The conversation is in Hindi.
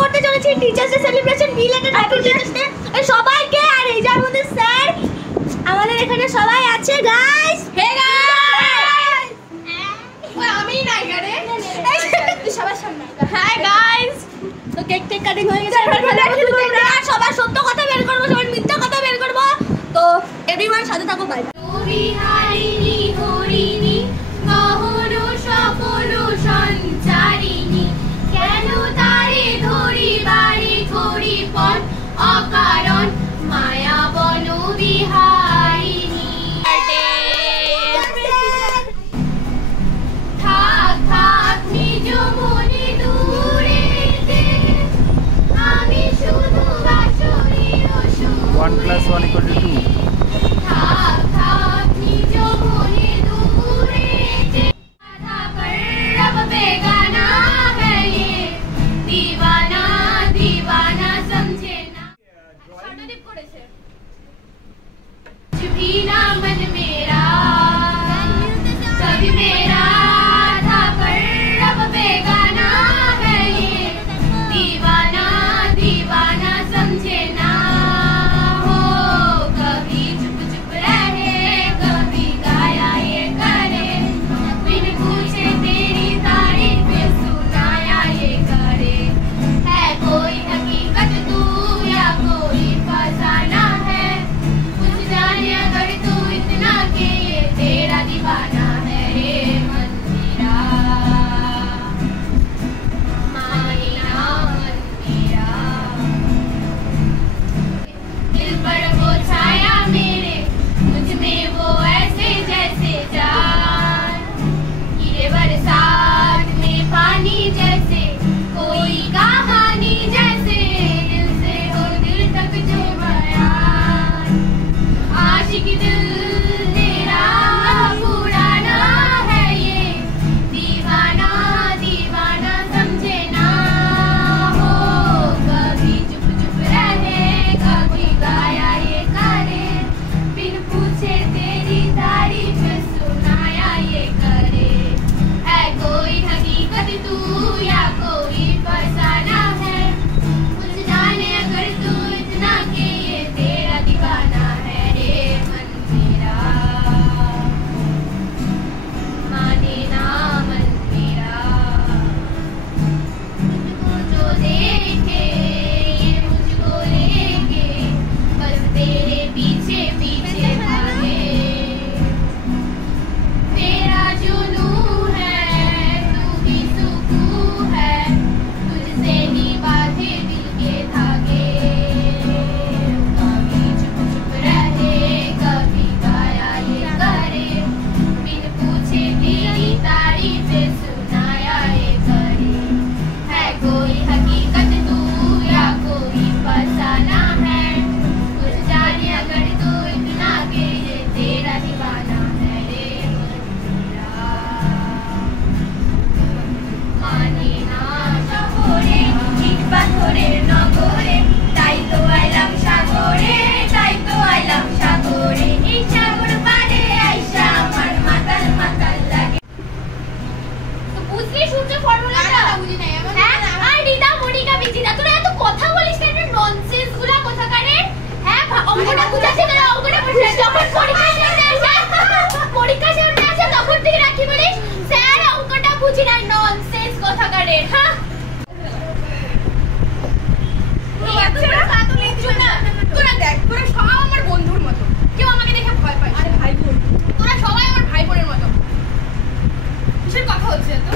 করতে চলেছি teachers day celebration related happy teachers day সবাইকে। আর এই যার মধ্যে স্যার আমাদের এখানে সবাই আছে গাইস। হে গাইস ওই আমি নাই গারে তুই সবার সামনে। হাই গাইস তো কেক টেক কাটিং হয়ে গেছে। আর সবার সত্য কথা বের করব, সবার মিথ্যা কথা বের করব। তো এভরিওয়ান সাথে থাকো। বাই। বিহারিণী হরিণী মহর সকল সঞ্চারিণী কেন তারে ধরি বাড়ি ধরি পথ অকারণ মায়া বন বিহারিণী। থাক থাক নিজ মনে দূরে আমি শুধু বাসরীর সুর 1 + 1 = 2 থাক থাক নিজ মনে দূরে আধা কর রব বেগানা है ये दीवाना दीवाना समझे ना। ছোটদীপ করেছে भी ना मन मेरा कभी मेरा आधा कर रब बेगाना है ये दीवाना दीवाना समझे ना। हो कभी चुप चुप रहे कभी गाया ये करे बिन पूछे तेरी तारीफ सुनाया ये करे। है कोई हकीकत तू या कोई फसाना है कुछ जाने अगर तू इतना के ये तेरा दीवाना है रे मन मेरा माने ना मन मेरा। दिल पर वो छाया मेरे मुझ में वो ऐसे जैसे जान गिरे बरसात में पानी जैसे कोई कहानी जैसे दिल से हो दिल तक जो बयान आशिक दिल तेरा पुराना है ये दीवाना दीवाना समझे ना। हो कभी चुप चुप रहे कभी गाया ये करे बिन पूछे तेरी तारीफ सुनाया ये करे। है कोई हकीकत तू या कोई फसाना है कुछ जाने अगर तू इतना के ये तेरा दीवाना है रे मन मेरा माने ना मन मेरा। मुझको जो देखे ये मुझको लेके बस तेरे पीछे पीछे भागे। तेरा जुनून है तू भी सुकून है तुझसे ही बांधे दिल के धागे। कभी चुप चुप रहे कभी गाया ये करे बिन पूछे तेरी तारीफ सुनाया ये करे। है कोई हकीकत तू या कोई फसाना है कुछ जाने अगर तू इतना के ये तेरा दीवाना है रे मेरा माने ना শহরে ইট পাথরের নগরে তাই তো আইলাম সাগরে তাই তো আইলাম সাগরে এই সাগর পাড়ে আইসা আমার মাতাল মাতাল লাগে। তো বুঝলি সূর্য ফর্মুলাটা বুঝি নাই আমার। হ্যাঁ আর রিতা মনিকা বিচিতা তোরা এত কথা বলিস কেন ননসেন্স গুলা কথা কারে। হ্যাঁ অঙ্কটা বুঝাচ্ছি না অঙ্কটা বুঝাচ্ছি যখন পরীক্ষা সামনে আসে তখন থেকে রাখি বলিস স্যার অঙ্কটা বুঝি নাই ননসেন্স কথা কারে। হ্যাঁ তোরা দেখ তোরা সব আমার বন্ধুর মতো কেউ আমাকে দেখে ভয় পায়। আরে ভাই বোন তোরা সবাই আমার ভাই বোনের মতো কিসের কথা হচ্ছে তো।